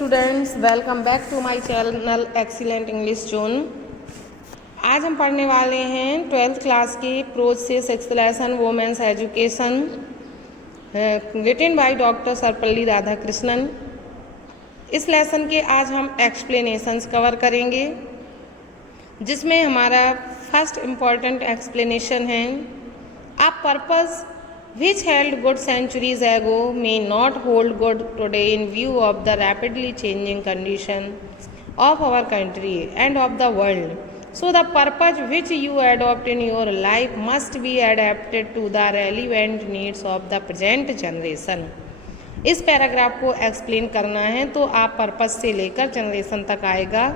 Students, welcome back to my channel excellent English zone. आज हम पढ़ने वाले हैं 12th क्लास की प्रोज से 6th lesson women's education, written by doctor Sarvepalli Radhakrishnan. इस लेसन के आज हम एक्सप्लेनेशंस कवर करेंगे, जिसमें हमारा फर्स्ट इम्पॉर्टेंट एक्सप्लेनेशन है a purpose which held good centuries ago may not hold good today in view of the rapidly changing conditions of our country and of the world. So the purpose which you adopt in your life must be adapted to the relevant needs of the present generation. इस paragraph को explain करना है तो आप purpose से लेकर generation तक आएगा।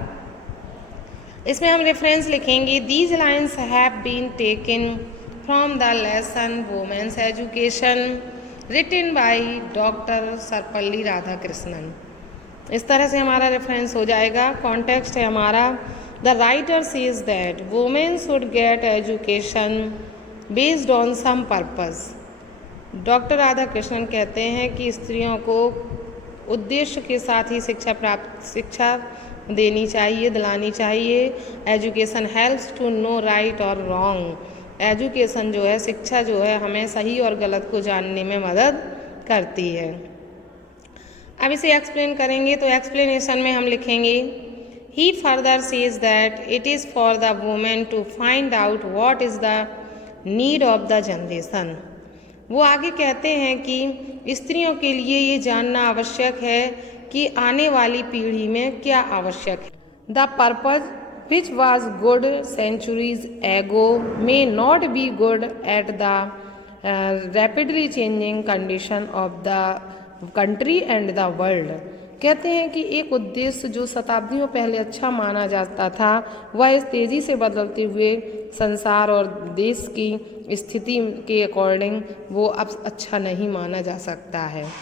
इसमें हम रेफरेंस लिखेंगे, these lines have been taken from the lesson women's education written by doctor Sarvepalli Radhakrishnan. इस तरह से हमारा रेफरेंस हो जाएगा। कॉन्टेक्स्ट है हमारा, the writer says that women should get education based on some purpose. Doctor Radhakrishnan कहते हैं कि स्त्रियों को उद्देश्य के साथ ही शिक्षा देनी चाहिए, दिलानी चाहिए। Education helps to know right और रॉन्ग। एजुकेशन जो है, शिक्षा जो है, हमें सही और गलत को जानने में मदद करती है। अब इसे एक्सप्लेन करेंगे तो एक्सप्लेनेशन में हम लिखेंगे, he further says that it is for the women to find out what is the need of the generation. वो आगे कहते हैं कि स्त्रियों के लिए ये जानना आवश्यक है कि आने वाली पीढ़ी में क्या आवश्यक है। The purpose which was good centuries ago may not be good at the rapidly changing condition of the country and the world। कहते हैं कि एक उद्देश्य जो शताब्दियों पहले अच्छा माना जाता था, वह इस तेज़ी से बदलते हुए संसार और देश की स्थिति के अकॉर्डिंग वो अब अच्छा नहीं माना जा सकता है।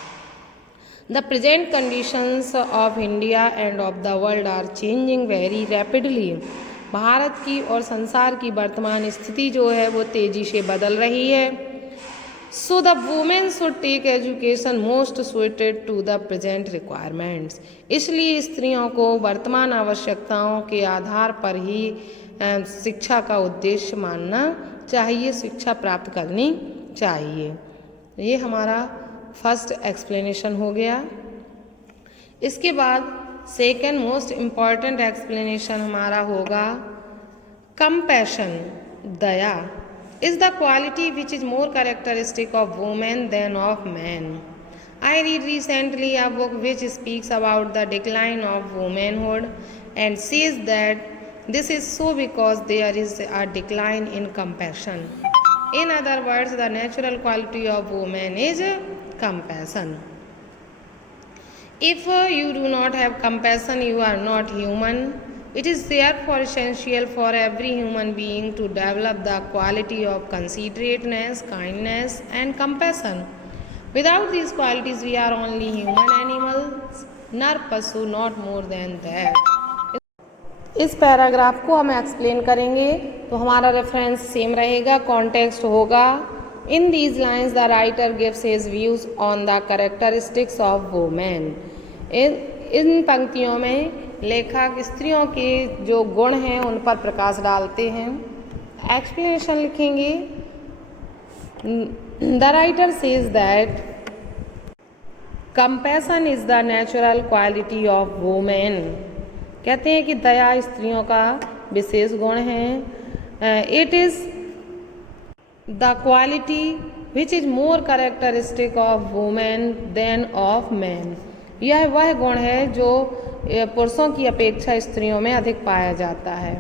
The present conditions of India and of the world are changing very rapidly। Bharat की और संसार की वर्तमान स्थिति जो है वो तेजी से बदल रही है। So the women should take education most suited to the present requirements। इसलिए स्त्रियों को वर्तमान आवश्यकताओं के आधार पर ही शिक्षा का उद्देश्य मानना चाहिए, शिक्षा प्राप्त करनी चाहिए। ये हमारा फर्स्ट एक्सप्लेनेशन हो गया। इसके बाद सेकेंड मोस्ट इम्पॉर्टेंट एक्सप्लेनेशन हमारा होगा, कंपैशन, दया is the quality which is more characteristic of women than of man. I read recently a book which speaks about the decline of womanhood and says that this is so because there is a decline in compassion. In other words, the natural quality of woman is compassion. If you do not have compassion, you are not human. It is therefore essential for every human being to develop the quality of considerateness, kindness, and compassion. Without these qualities, we are only human animals, nor pasu, not more than that. इस paragraph को हम explain करेंगे तो हमारा reference same रहेगा। Context होगा, in these lines the writer gives his views on the characteristics of women. इन पंक्तियों में लेखक स्त्रियों के जो गुण हैं उन पर प्रकाश डालते हैं। एक्सप्लेनेशन लिखेंगे, the writer says that compassion is the natural quality of women. कहते हैं कि दया स्त्रियों का विशेष गुण है। It is the quality which is more characteristic of women than of man. यह वह गुण है जो पुरुषों की अपेक्षा स्त्रियों में अधिक पाया जाता है।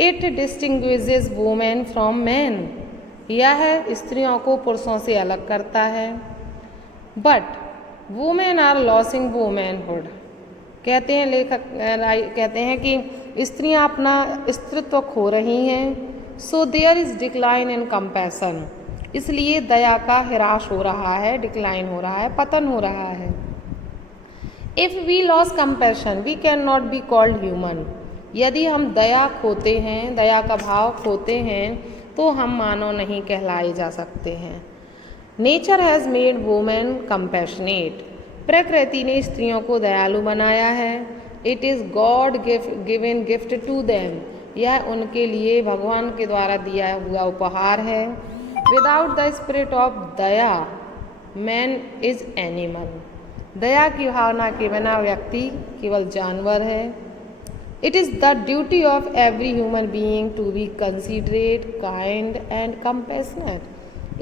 It distinguishes women from man. यह स्त्रियों को पुरुषों से अलग करता है। But women are losing womanhood. कहते हैं लेखक कहते हैं कि स्त्रियां अपना स्त्रीत्व खो रही हैं। So there is decline in compassion. इसलिए दया का ह्रास हो रहा है, डिक्लाइन हो रहा है, पतन हो रहा है। If we loss compassion we can not be called human. यदि हम दया खोते हैं, दया का भाव खोते हैं, तो हम मानव नहीं कहलाए जा सकते हैं। Nature has made women compassionate. प्रकृति ने स्त्रियों को दयालु बनाया है। It is God given gift to them, यह उनके लिए भगवान के द्वारा दिया हुआ उपहार है। Without the spirit of daya man is animal, दया की भावना के बिना व्यक्ति केवल जानवर है। It is the duty of every human being to be considerate, kind and compassionate,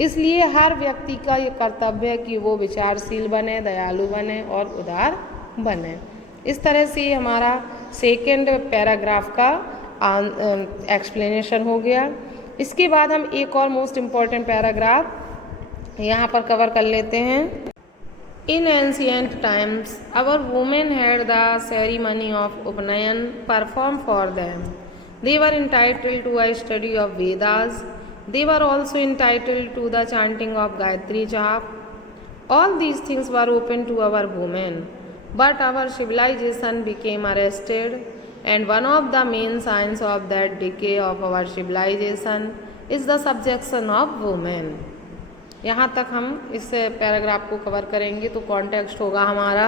इसलिए हर व्यक्ति का ये कर्तव्य है कि वो विचारशील बने, दयालु बने और उदार बने। इस तरह से हमारा सेकेंड पैराग्राफ का एक्सप्लेनेशन हो गया। इसके बाद हम एक और मोस्ट इम्पॉर्टेंट पैराग्राफ यहाँ पर कवर कर लेते हैं। In ancient times, our women had the ceremony of Upanayan performed for them. They were entitled to a study of Vedas. They were also entitled to the chanting of Gayatri Jap. All these things were open to our women. But our civilization became arrested, and one of the main signs of that decay of our civilization is the subjection of women. यहाँ तक हम इस paragraph को cover करेंगे। तो context होगा हमारा,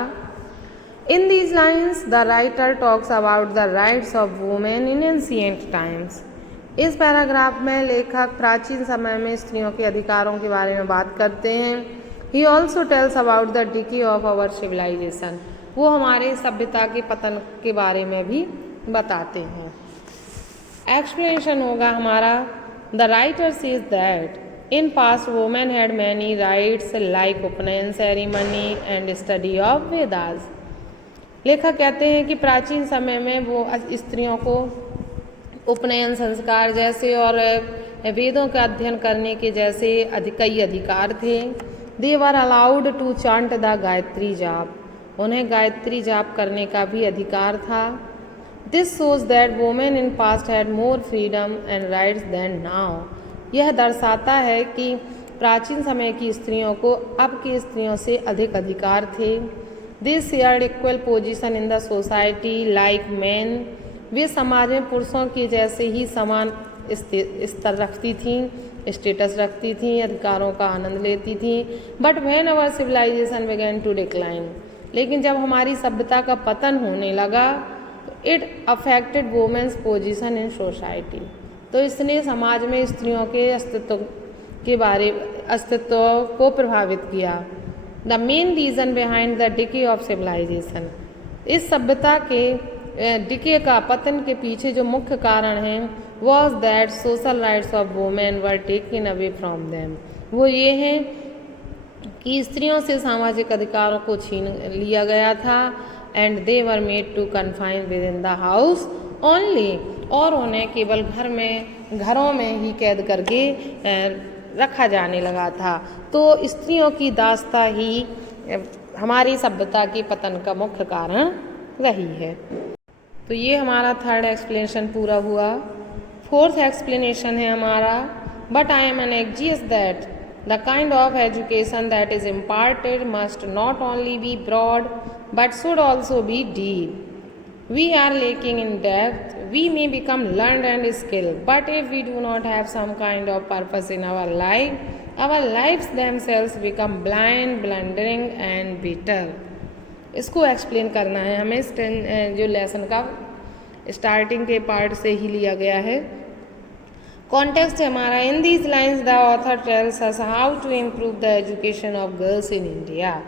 in these lines the writer talks about the rights of women in ancient times. इस पैराग्राफ में लेखक प्राचीन समय में स्त्रियों के अधिकारों के बारे में बात करते हैं। He also tells about the decay of our civilization, वो हमारे सभ्यता के पतन के बारे में भी बताते हैं। एक्सप्लेनेशन होगा हमारा, the writer says that in past women had many rights like उपनयन ceremony and study of Vedas. लेखक कहते हैं कि प्राचीन समय में वो स्त्रियों को उपनयन संस्कार जैसे और वेदों का अध्ययन करने के जैसे कई अधिकार थे। They were allowed to chant the Gayatri jap, उन्हें गायत्री जाप करने का भी अधिकार था। This shows that women in past had more freedom and rights than now, यह दर्शाता है कि प्राचीन समय की स्त्रियों को अब की स्त्रियों से अधिक अधिकार थे। They shared equal position in the society like man, वे समाज में पुरुषों के जैसे ही समान स्तर रखती थीं, स्टेटस रखती थीं, अधिकारों का आनंद लेती थीं। But when our civilization began to decline, लेकिन जब हमारी सभ्यता का पतन होने लगा तो it affected women's position in society, तो इसने समाज में स्त्रियों के अस्तित्व को प्रभावित किया। The main reason behind the decay of civilization, इस सभ्यता के डिके का पतन के पीछे जो मुख्य कारण है was that social rights of women were taken away from them, वो ये है कि स्त्रियों से सामाजिक अधिकारों को छीन लिया गया था। And they were made to confine within the house only, और उन्हें केवल घरों में ही कैद करके रखा जाने लगा था। तो स्त्रियों की दास्ता ही हमारी सभ्यता के पतन का मुख्य कारण रही है। तो ये हमारा थर्ड एक्सप्लेनेशन पूरा हुआ। फोर्थ एक्सप्लेनेशन है हमारा, but I am anxious that the kind of education that is imparted must not only be broad but should also be deep. We are lacking in depth. We may become learned and skilled, but if we do not have some kind of purpose in our lives themselves become blind, blundering and bitter. इसको explain करना है हमें, जो lesson का starting के part से ही लिया गया है। कॉन्टेक्स्ट है हमारा, in these lines the author tells us how to improve the education of girls in India.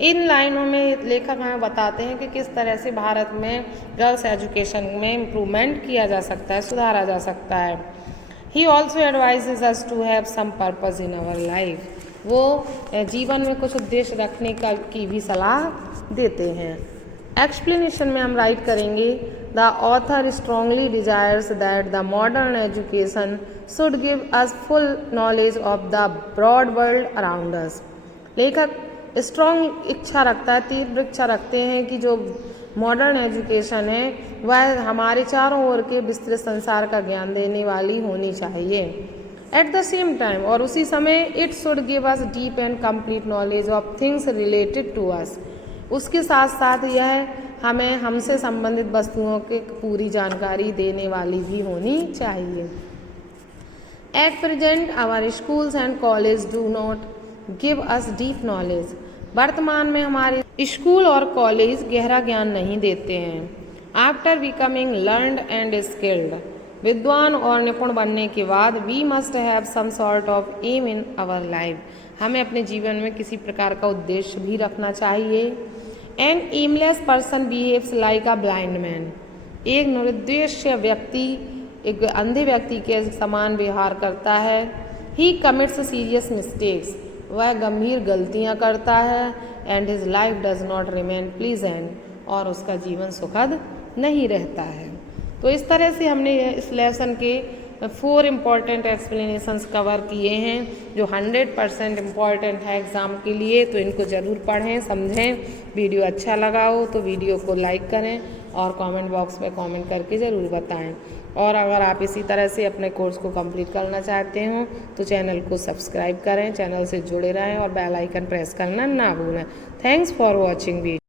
इन लाइनों में लेखक हमें बताते हैं कि किस तरह से भारत में गर्ल्स एजुकेशन में इम्प्रूवमेंट किया जा सकता है, सुधारा जा सकता है। He also advises us to have some purpose in our life, वो जीवन में कुछ उद्देश्य रखने की भी सलाह देते हैं। एक्सप्लेनेशन में हम राइट करेंगे, the author strongly desires that the modern education should give us full knowledge of the broad world around us. लेखक स्ट्रॉन्ग इच्छा रखता है, तीव्र इच्छा रखते हैं कि जो मॉडर्न एजुकेशन है वह हमारे चारों ओर के विस्तृत संसार का ज्ञान देने वाली होनी चाहिए। एट द सेम टाइम, और उसी समय, it should give us deep and complete knowledge of things related to us, उसके साथ साथ यह हमें हमसे संबंधित वस्तुओं की पूरी जानकारी देने वाली भी होनी चाहिए। At present our schools and college do not give us deep knowledge, वर्तमान में हमारे स्कूल और कॉलेज गहरा ज्ञान नहीं देते हैं। After becoming learned and skilled, विद्वान और निपुण बनने के बाद we must have some sort of aim in our life, हमें अपने जीवन में किसी प्रकार का उद्देश्य भी रखना चाहिए। An aimless person behaves like a blind man, एक निरुद्देश्य व्यक्ति एक अंधे व्यक्ति के समान व्यवहार करता है। ही कमिट्स सीरियस मिस्टेक्स, वह गंभीर गलतियां करता है। And his life does not remain pleasant, और उसका जीवन सुखद नहीं रहता है। तो इस तरह से हमने इस लेसन के 4 इम्पॉर्टेंट एक्सप्लेनेशंस कवर किए हैं जो 100% इम्पॉर्टेंट है एग्ज़ाम के लिए। तो इनको ज़रूर पढ़ें, समझें। वीडियो अच्छा लगा हो तो वीडियो को लाइक करें और कमेंट बॉक्स में कमेंट करके ज़रूर बताएं। और अगर आप इसी तरह से अपने कोर्स को कंप्लीट करना चाहते हो तो चैनल को सब्सक्राइब करें, चैनल से जुड़े रहें और बेल आइकन प्रेस करना ना भूलें। Thanks for watching video.